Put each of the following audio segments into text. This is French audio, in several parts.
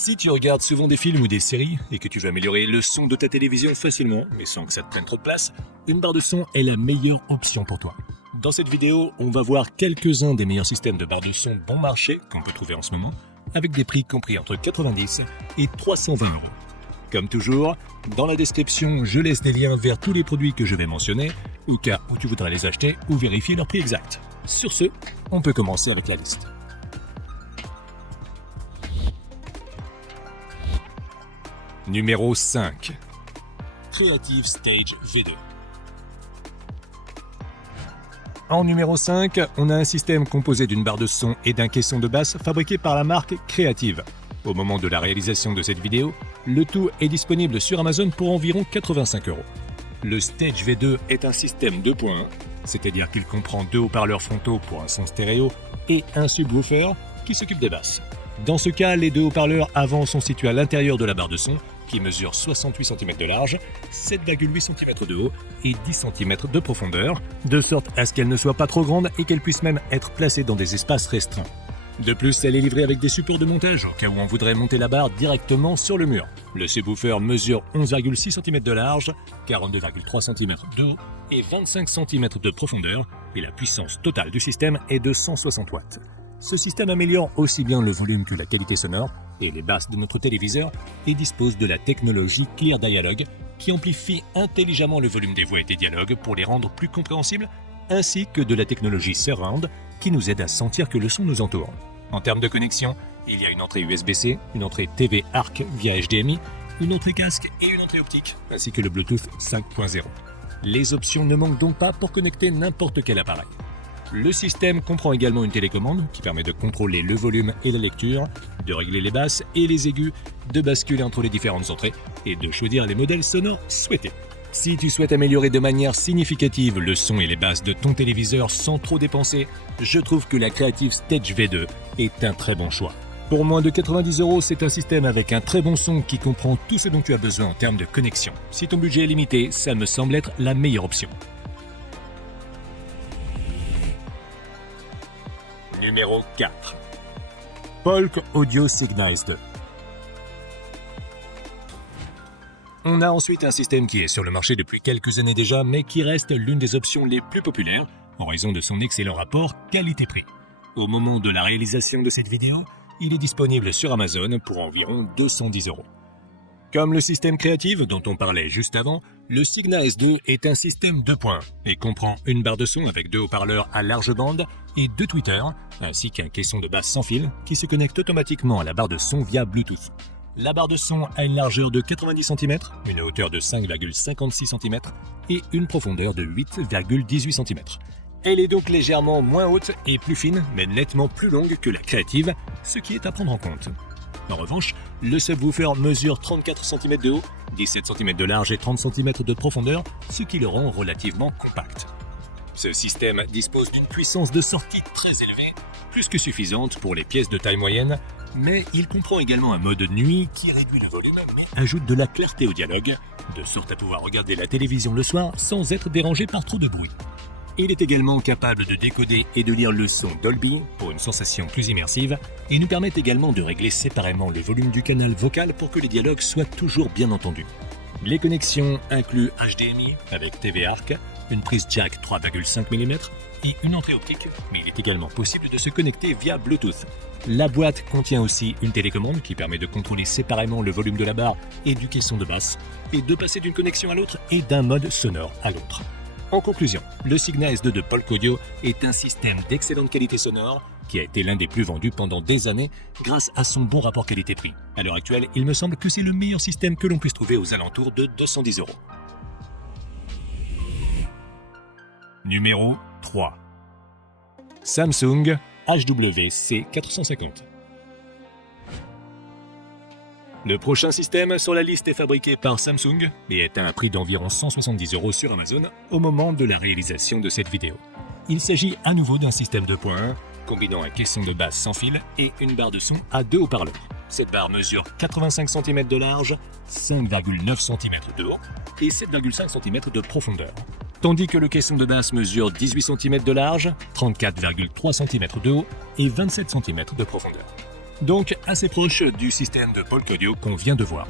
Si tu regardes souvent des films ou des séries et que tu veux améliorer le son de ta télévision facilement, mais sans que ça te prenne trop de place, une barre de son est la meilleure option pour toi. Dans cette vidéo, on va voir quelques-uns des meilleurs systèmes de barres de son bon marché qu'on peut trouver en ce moment, avec des prix compris entre 90 et 320 €. Comme toujours, dans la description, je laisse des liens vers tous les produits que je vais mentionner, au cas où tu voudrais les acheter ou vérifier leur prix exact. Sur ce, on peut commencer avec la liste. Numéro 5. Creative Stage V2. En numéro 5, on a un système composé d'une barre de son et d'un caisson de basse fabriqué par la marque Creative. Au moment de la réalisation de cette vidéo, le tout est disponible sur Amazon pour environ 85 €. Le Stage V2 est un système 2.1, c'est-à-dire qu'il comprend deux haut-parleurs frontaux pour un son stéréo et un subwoofer qui s'occupe des basses. Dans ce cas, les deux haut-parleurs avant sont situés à l'intérieur de la barre de son, qui mesure 68 cm de large, 7,8 cm de haut et 10 cm de profondeur, de sorte à ce qu'elle ne soit pas trop grande et qu'elle puisse même être placée dans des espaces restreints. De plus, elle est livrée avec des supports de montage au cas où on voudrait monter la barre directement sur le mur. Le subwoofer mesure 11,6 cm de large, 42,3 cm de haut et 25 cm de profondeur, et la puissance totale du système est de 160 watts. Ce système améliore aussi bien le volume que la qualité sonore et les basses de notre téléviseur et dispose de la technologie Clear Dialogue qui amplifie intelligemment le volume des voix et des dialogues pour les rendre plus compréhensibles, ainsi que de la technologie Surround qui nous aide à sentir que le son nous entoure. En termes de connexion, il y a une entrée USB-C, une entrée TV ARC via HDMI, une entrée casque et une entrée optique, ainsi que le Bluetooth 5.0. Les options ne manquent donc pas pour connecter n'importe quel appareil. Le système comprend également une télécommande qui permet de contrôler le volume et la lecture, de régler les basses et les aigus, de basculer entre les différentes entrées et de choisir les modèles sonores souhaités. Si tu souhaites améliorer de manière significative le son et les basses de ton téléviseur sans trop dépenser, je trouve que la Creative Stage V2 est un très bon choix. Pour moins de 90 €, c'est un système avec un très bon son qui comprend tout ce dont tu as besoin en termes de connexion. Si ton budget est limité, ça me semble être la meilleure option. Numéro 4. Polk Audio Signize 2. On a ensuite un système qui est sur le marché depuis quelques années déjà, mais qui reste l'une des options les plus populaires en raison de son excellent rapport qualité-prix. Au moment de la réalisation de cette vidéo, il est disponible sur Amazon pour environ 210 €. Comme le système Creative dont on parlait juste avant, le Signize 2 est un système 2.1 et comprend une barre de son avec deux haut-parleurs à large bande et deux tweeters, ainsi qu'un caisson de basse sans fil qui se connecte automatiquement à la barre de son via Bluetooth. La barre de son a une largeur de 90 cm, une hauteur de 5,56 cm et une profondeur de 8,18 cm. Elle est donc légèrement moins haute et plus fine, mais nettement plus longue que la Creative, ce qui est à prendre en compte. En revanche, le subwoofer mesure 34 cm de haut, 17 cm de large et 30 cm de profondeur, ce qui le rend relativement compact. Ce système dispose d'une puissance de sortie très élevée, plus que suffisante pour les pièces de taille moyenne, mais il comprend également un mode nuit qui réduit le volume mais ajoute de la clarté au dialogue, de sorte à pouvoir regarder la télévision le soir sans être dérangé par trop de bruit. Il est également capable de décoder et de lire le son Dolby pour une sensation plus immersive et nous permet également de régler séparément le volume du canal vocal pour que les dialogues soient toujours bien entendus. Les connexions incluent HDMI avec TV ARC, une prise jack 3,5 mm et une entrée optique, mais il est également possible de se connecter via Bluetooth. La boîte contient aussi une télécommande qui permet de contrôler séparément le volume de la barre et du caisson de basse et de passer d'une connexion à l'autre et d'un mode sonore à l'autre. En conclusion, le Signize 2 de Polk Audio est un système d'excellente qualité sonore qui a été l'un des plus vendus pendant des années grâce à son bon rapport qualité-prix. À l'heure actuelle, il me semble que c'est le meilleur système que l'on puisse trouver aux alentours de 210 €. Numéro 3. Samsung HWC450. Le prochain système sur la liste est fabriqué par Samsung et est à un prix d'environ 170 € sur Amazon au moment de la réalisation de cette vidéo. Il s'agit à nouveau d'un système 2.1 combinant un caisson de basse sans fil et une barre de son à deux haut-parleurs. Cette barre mesure 85 cm de large, 5,9 cm de haut et 7,5 cm de profondeur. Tandis que le caisson de basse mesure 18 cm de large, 34,3 cm de haut et 27 cm de profondeur. donc assez proche du système de Polk Audio qu'on vient de voir.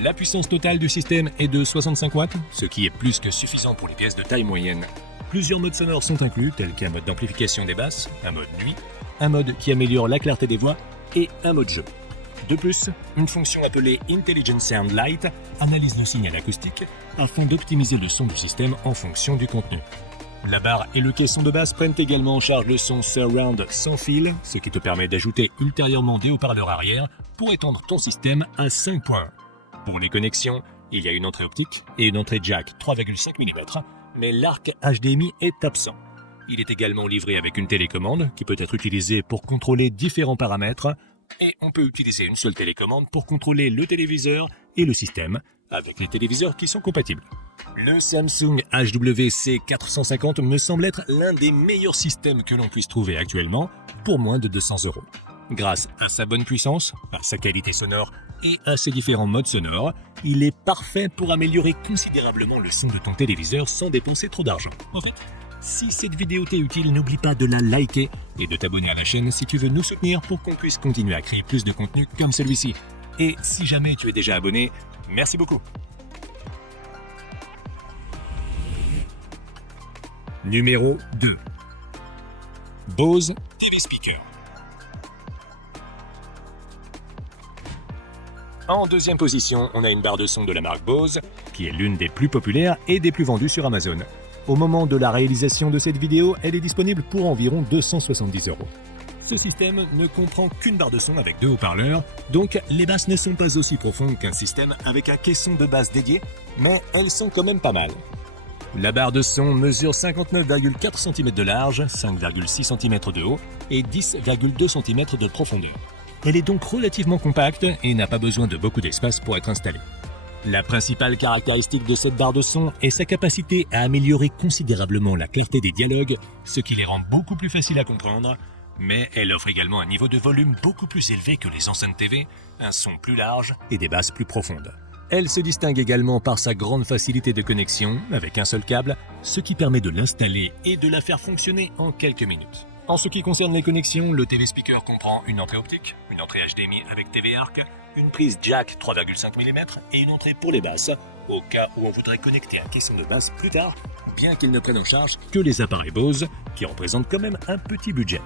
La puissance totale du système est de 65 watts, ce qui est plus que suffisant pour les pièces de taille moyenne. Plusieurs modes sonores sont inclus, tels qu'un mode d'amplification des basses, un mode nuit, un mode qui améliore la clarté des voix et un mode jeu. De plus, une fonction appelée Intelligent Sound Light analyse le signal acoustique afin d'optimiser le son du système en fonction du contenu. La barre et le caisson de basse prennent également en charge le son surround sans fil, ce qui te permet d'ajouter ultérieurement des haut-parleurs arrière pour étendre ton système à 5 points. Pour les connexions, il y a une entrée optique et une entrée jack 3,5 mm, mais l'arc HDMI est absent. Il est également livré avec une télécommande qui peut être utilisée pour contrôler différents paramètres, et on peut utiliser une seule télécommande pour contrôler le téléviseur et le système, avec les téléviseurs qui sont compatibles. Le Samsung HWC450 me semble être l'un des meilleurs systèmes que l'on puisse trouver actuellement pour moins de 200 €. Grâce à sa bonne puissance, à sa qualité sonore et à ses différents modes sonores, il est parfait pour améliorer considérablement le son de ton téléviseur sans dépenser trop d'argent. En fait, si cette vidéo t'est utile, n'oublie pas de la liker et de t'abonner à la chaîne si tu veux nous soutenir pour qu'on puisse continuer à créer plus de contenu comme celui-ci. Et si jamais tu es déjà abonné, merci beaucoup. Numéro 2. Bose TV Speaker. En deuxième position, on a une barre de son de la marque Bose, qui est l'une des plus populaires et des plus vendues sur Amazon. Au moment de la réalisation de cette vidéo, elle est disponible pour environ 270 €. Ce système ne comprend qu'une barre de son avec 2 haut-parleurs, donc les basses ne sont pas aussi profondes qu'un système avec un caisson de basse dédié, mais elles sont quand même pas mal. La barre de son mesure 59,4 cm de large, 5,6 cm de haut et 10,2 cm de profondeur. Elle est donc relativement compacte et n'a pas besoin de beaucoup d'espace pour être installée. La principale caractéristique de cette barre de son est sa capacité à améliorer considérablement la clarté des dialogues, ce qui les rend beaucoup plus faciles à comprendre, mais elle offre également un niveau de volume beaucoup plus élevé que les enceintes TV, un son plus large et des basses plus profondes. Elle se distingue également par sa grande facilité de connexion avec un seul câble, ce qui permet de l'installer et de la faire fonctionner en quelques minutes. En ce qui concerne les connexions, le TV Speaker comprend une entrée optique, une entrée HDMI avec TV Arc, une prise jack 3,5 mm et une entrée pour les basses, au cas où on voudrait connecter un caisson de basse plus tard, bien qu'il ne prenne en charge que les appareils Bose, qui représentent quand même un petit budget.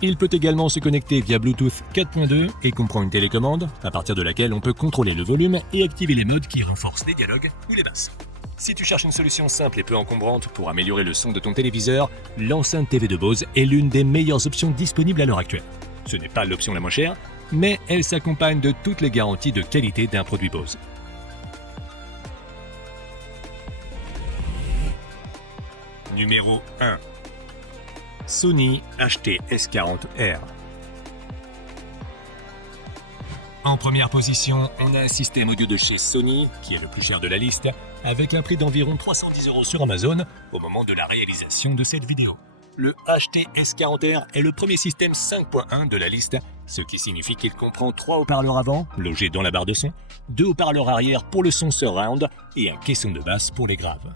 Il peut également se connecter via Bluetooth 4.2 et comprend une télécommande, à partir de laquelle on peut contrôler le volume et activer les modes qui renforcent les dialogues ou les basses. Si tu cherches une solution simple et peu encombrante pour améliorer le son de ton téléviseur, l'enceinte TV de Bose est l'une des meilleures options disponibles à l'heure actuelle. Ce n'est pas l'option la moins chère, mais elle s'accompagne de toutes les garanties de qualité d'un produit Bose. Numéro 1. Sony HT-S40R. En première position, on a un système audio de chez Sony, qui est le plus cher de la liste, avec un prix d'environ 310 € sur Amazon au moment de la réalisation de cette vidéo. Le HT-S40R est le premier système 5.1 de la liste, ce qui signifie qu'il comprend 3 haut-parleurs avant, logés dans la barre de son, 2 haut-parleurs arrière pour le son surround et un caisson de basse pour les graves.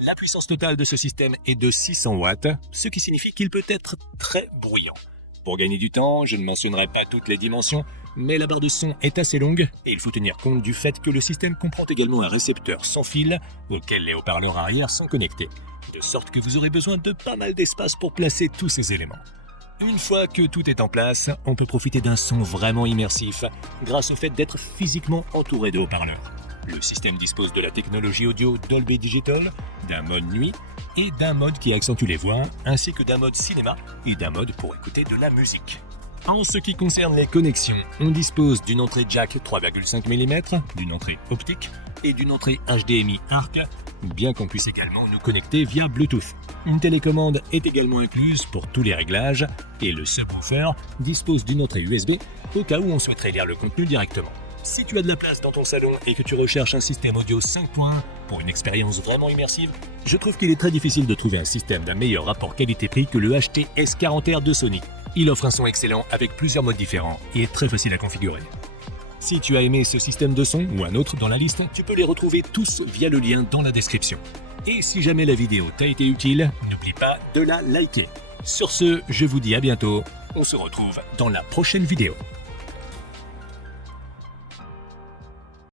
La puissance totale de ce système est de 600 watts, ce qui signifie qu'il peut être très bruyant. Pour gagner du temps, je ne mentionnerai pas toutes les dimensions, mais la barre de son est assez longue et il faut tenir compte du fait que le système comprend également un récepteur sans fil auquel les haut-parleurs arrière sont connectés, de sorte que vous aurez besoin de pas mal d'espace pour placer tous ces éléments. Une fois que tout est en place, on peut profiter d'un son vraiment immersif grâce au fait d'être physiquement entouré de haut-parleurs. Le système dispose de la technologie audio Dolby Digital, d'un mode nuit et d'un mode qui accentue les voix, ainsi que d'un mode cinéma et d'un mode pour écouter de la musique. En ce qui concerne les connexions, on dispose d'une entrée jack 3,5 mm, d'une entrée optique et d'une entrée HDMI Arc, bien qu'on puisse également nous connecter via Bluetooth. Une télécommande est également incluse pour tous les réglages et le subwoofer dispose d'une entrée USB au cas où on souhaiterait lire le contenu directement. Si tu as de la place dans ton salon et que tu recherches un système audio 5 points pour une expérience vraiment immersive, je trouve qu'il est très difficile de trouver un système d'un meilleur rapport qualité-prix que le HT-S40R de Sony. Il offre un son excellent avec plusieurs modes différents et est très facile à configurer. Si tu as aimé ce système de son ou un autre dans la liste, tu peux les retrouver tous via le lien dans la description. Et si jamais la vidéo t'a été utile, n'oublie pas de la liker. Sur ce, je vous dis à bientôt, on se retrouve dans la prochaine vidéo.